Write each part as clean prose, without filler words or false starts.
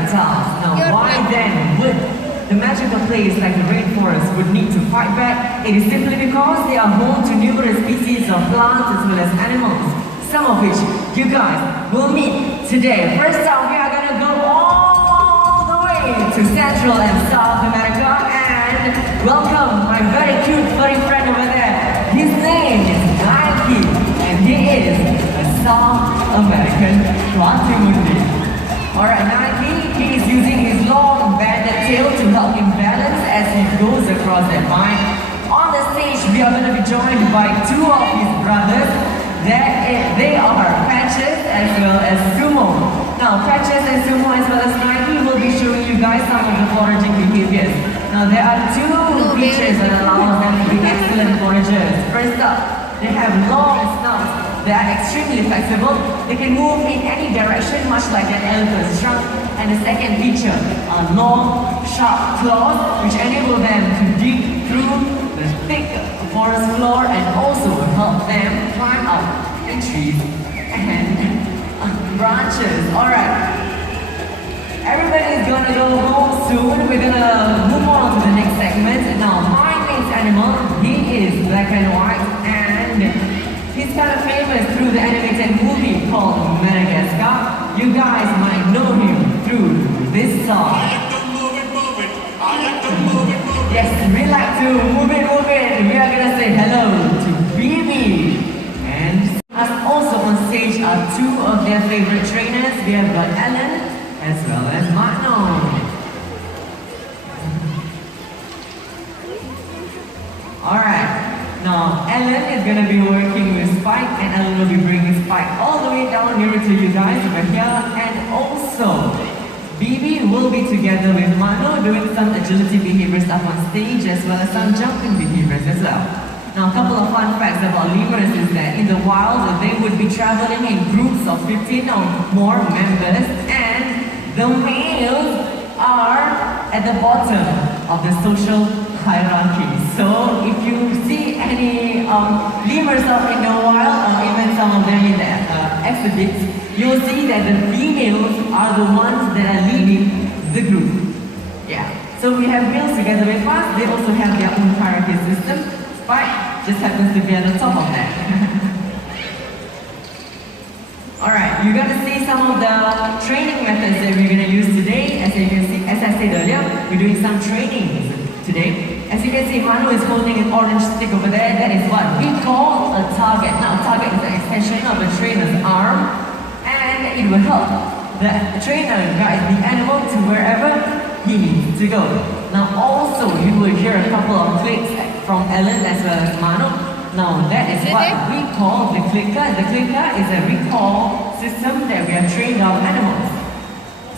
reptiles. Now, why then would the magical place like the rainforest would need to fight back? It is simply because they are home to numerous species of plants as well as animals, some of which you guys will meet today. First up, we are going to go all the way to Central and South America and welcome my very cute furry friend over there. His name is Nike and he is a South American Platimundi. Alright, Nike, he is using his long banded tail to help him balance as he goes across that vine. On the stage, we are going to be joined by two of his brothers. They are Patches as well as Sumo. Now, Patches and Sumo as well as Nike will be showing you guys some of the foraging behaviors. Now, there are two features that allow them to be excellent foragers. First up, they have long snouts. They are extremely flexible. They can move in any direction, much like an elephant's trunk. And the second feature are long, sharp claws, which enable them to dig through the thick forest floor and also help them climb up in trees and branches. Alright, everybody is gonna go home soon. We're gonna move on to the next segment. Now, my next animal, he is black and white and he's kind of famous through the animated movie called Madagascar. You guys might know him through this song. Yes, we like to move it. We are gonna say hello to Bibi. And us also on stage are two of their favorite trainers. We have got Ellen as well as Mano. Alright. Now, Ellen is going to be working with Spike and Ellen will be bringing Spike all the way down nearer to you guys over here. And also, Bibi will be together with Mano doing some agility behaviors up on stage as well as some jumping behaviors as well. Now, a couple of fun facts about lemurs is that in the wild, they would be traveling in groups of 15 or more members and the males are at the bottom of the social hierarchy. So if you see any lemurs out in the wild or even some of them in the exhibits, you'll see that the females are the ones that are leading the group. Yeah. So we have males together with us. They also have their own hierarchy system. Spike just happens to be at the top of that. Alright, you're going to see some of the training methods that we're going to use today. As you can see, as I said earlier, we're doing some trainings today. As you can see, Manu is holding an orange stick over there. That is what we call a target. Now, a target is an extension of a trainer's arm, and it will help the trainer guide the animal to wherever he needs to go. Now, also, you will hear a couple of clicks from Ellen as well as Manu. Now, that is what we call the clicker. The clicker is a recall system that we have trained our animals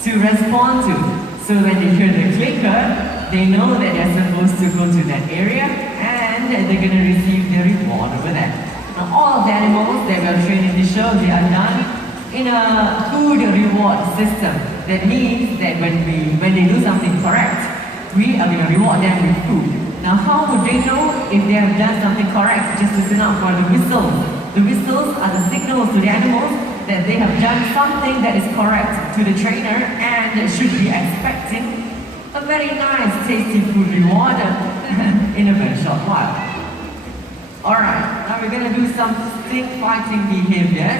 to respond to. So when they hear the clicker, they know that they're supposed to go to that area and they're going to receive the reward over there. Now, all of the animals that we are trained in the show, they are done in a food reward system. That means that when they do something correct, we are going to reward them with food. Now, how would they know if they have done something correct? Just listen out for the whistles. The whistles are the signals to the animals that they have done something that is correct to the trainer and should be expecting a very nice, tasty food reward in a very short while. Alright, now we're going to do some stick fighting behavior.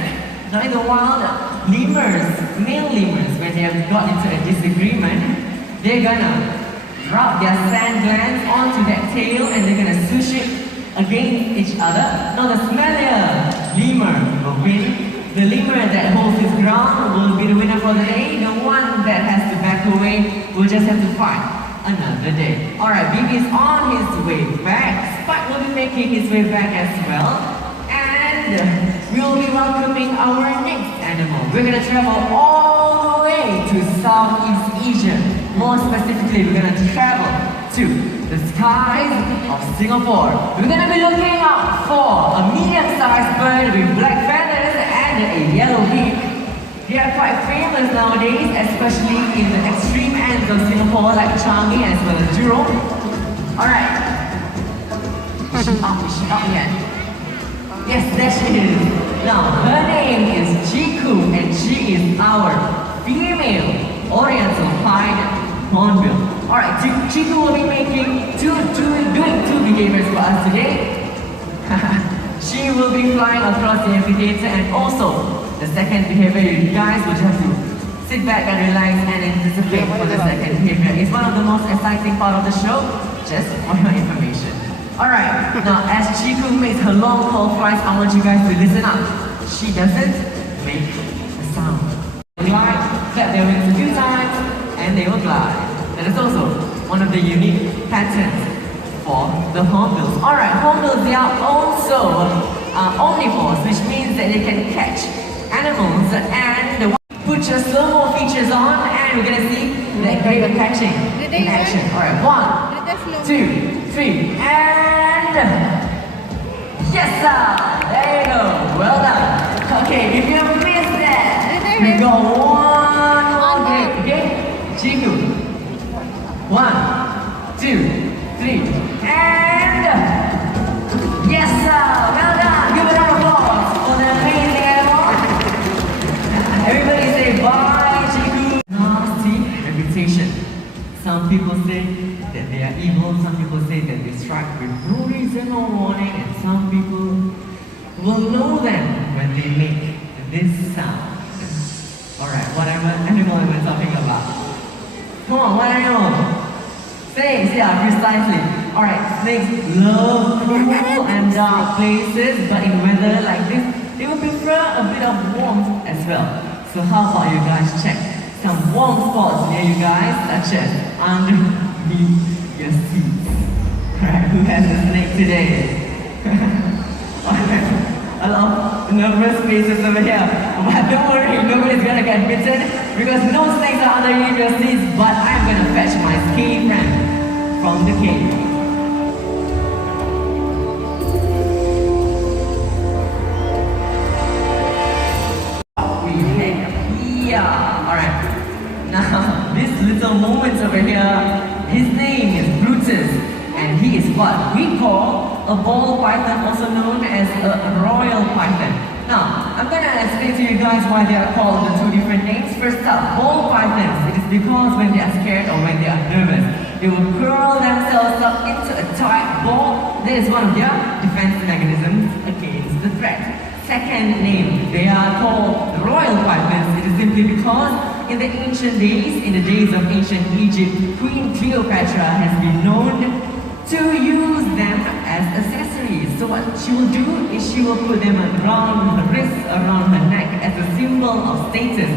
Now in the wild, lemurs, male lemurs, when they have got into a disagreement, they're going to rub their sand glands onto that tail and they're going to swoosh it against each other. Now the smellier lemur will win. The lemur that holds his ground will be the winner for the day. The one that has to back away will just have to fight another day. Alright, Bibi is on his way back. Spike will be making his way back as well. And we will be welcoming our next animal. We're going to travel all the way to Southeast Asia. More specifically, we're going to travel to the skies of Singapore. We're going to be looking out for a medium-sized bird with black feathers and a yellow beak. They are quite famous nowadays, especially in the extreme ends of Singapore, like Changi as well as Jurong. Alright. Is she up yet? Yes, there she is. Now, her name is Jiku, and she is our female Oriental Pied Hornbill. Alright, Chiku will be doing two behaviors for us today. She will be flying across the amphitheater, and also the second behavior, you guys will just have to sit back and relax and anticipate for the second behavior. It's one of the most exciting part of the show, just for your information. Alright, now as Chiku makes her long haul flights, I want you guys to listen up. She doesn't make a sound. Glide, clap their wings a few times, and they will glide. That is also one of the unique patterns for the hornbills. Alright, hornbills, they are also omnivores, which means that they can catch animals, and put your slow-mo features on, and we're gonna see that great catching in action. Alright, 1, 2, 3, and yes sir! There you go, well done. Okay, if you have missed that, we got one more game, okay? Chiku. 1, 2, 3, and yes sir! Well done! Give it a round of applause for the amazing animal. Everybody say bye, Chiku. Nasty reputation. Some people say that they are evil, some people say that they strike with no reason or warning, and some people will know them when they make this sound. Alright, whatever animal am I talking about? Come on, what animal? Snakes, yeah, precisely. Alright, snakes love cool and dark places, but in weather like this, they will prefer a bit of warmth as well. So how about you guys check some warm spots near you guys, such as underneath your seats. Alright, who has a snake today? Alright, a lot of nervous faces over here. But don't worry, nobody's gonna get bitten because no snakes are underneath your seats, but I'm gonna fetch my skinny friend from the cave. Alright, now this little moment over here, his name is Brutus, and he is what we call a ball python, also known as a royal python. Now, I'm gonna explain to you guys why they are called the two different names. First up, ball pythons. It is because when they are scared or when they are nervous, they will curl themselves up into a tight ball. That is one of their defense mechanisms against the threat. Second name, they are called royal pythons. It is simply because in the ancient days, in the days of ancient Egypt, Queen Cleopatra has been known to use them as accessories. So what she will do is she will put them around her wrist, around her neck as a symbol of status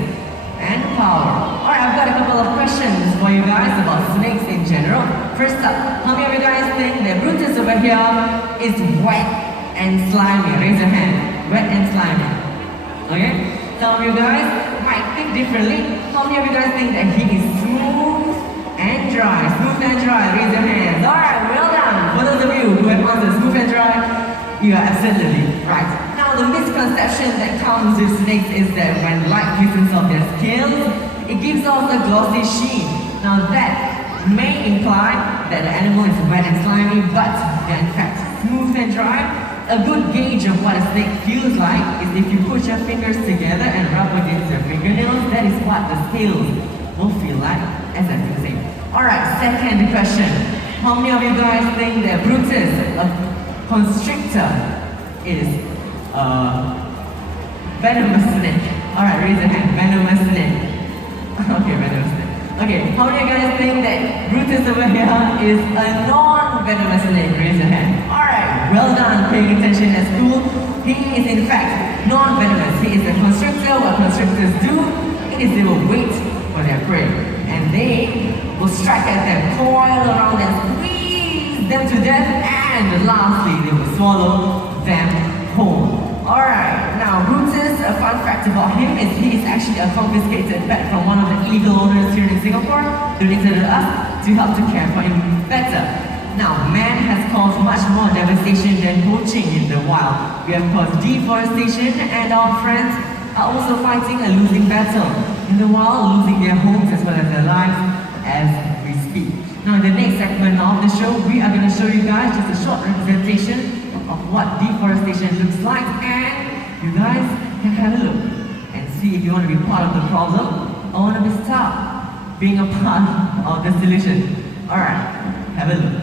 and power. Alright, I've got a couple of questions for you guys about snakes in general. First up, how many of you guys think that Brutus over here is wet and slimy? Raise your hand. Wet and slimy. Okay? Some of you guys might think differently. How many of you guys think that he is smooth and dry? Smooth and dry, raise your hands. Alright, well done. For those of you who have answered smooth and dry, you are absolutely right. Now the misconception that comes with snakes is that when light hits off their scales, it gives off a glossy sheen. Now that may imply that the animal is wet and slimy, but they are in fact smooth and dry. A good gauge of what a snake feels like is if you put your fingers together and rub against your fingernails. That is what the scales will feel like, as I can say. Alright, second question. How many of you guys think that Brutus, a constrictor, is a venomous snake? Alright, raise your hand. Venomous snake. Okay, venomous snake. Okay, how many of you guys think that Brutus over here is a non-venomous snake? Raise your hand. Alright, well done, paying attention at school. He is in fact non-venomous. He is a constrictor. What constrictors do is they will wait for their prey. And they will strike at them, coil around them, squeeze them to death, and lastly, they will swallow them whole. Alright, now Brutus, a fun fact about him is he is actually a confiscated pet from one of the illegal owners here in Singapore, donated to us to help to care for him better. Now, man has caused much more devastation than poaching in the wild. We have caused deforestation, and our friends are also fighting a losing battle in the wild, losing their homes as well as their lives as we speak. Now, in the next segment of the show, we are going to show you guys just a short representation of what deforestation looks like, and you guys can have a look and see if you want to be part of the problem or want to be stopped being a part of the solution. Alright, have a look.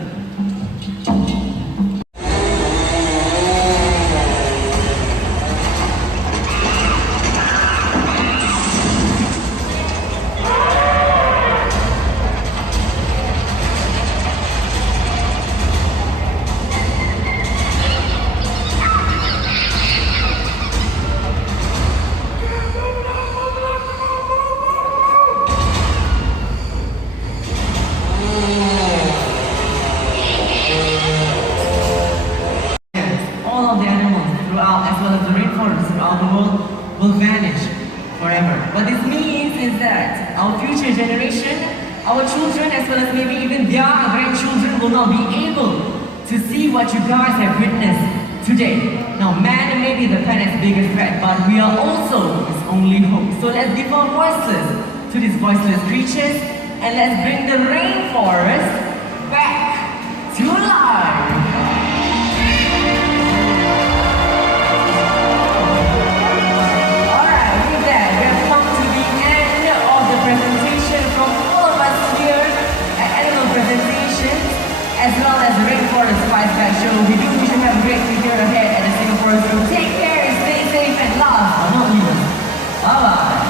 All of the animals throughout, as well as the rainforests throughout the world, will vanish forever. What this means is that our future generation, our children, as well as maybe even their grandchildren, will not be able to see what you guys have witnessed today. Now, man may be the planet's biggest threat, but we are also its only hope. So let's give our voices to these voiceless creatures, and let's bring the rainforest back to life. As well as the Rainforest Spice Guide Show. We do wish you have a great week here ahead at the Singapore Zoo. Take care, stay safe and love. Not leave us. Bye-bye.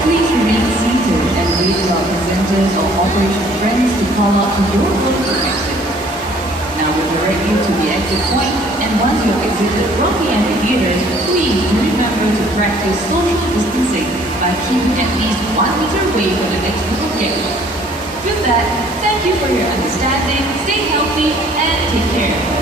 Please remain seated and wait for our presenters or operation friends to call out to your close protection. Now we'll direct you to the exit point, and once you have exited from the amphitheaters, please remember to practice social distancing by keeping at least 1 meter away from the next group of guests. With that, thank you for your understanding, stay healthy, and take care.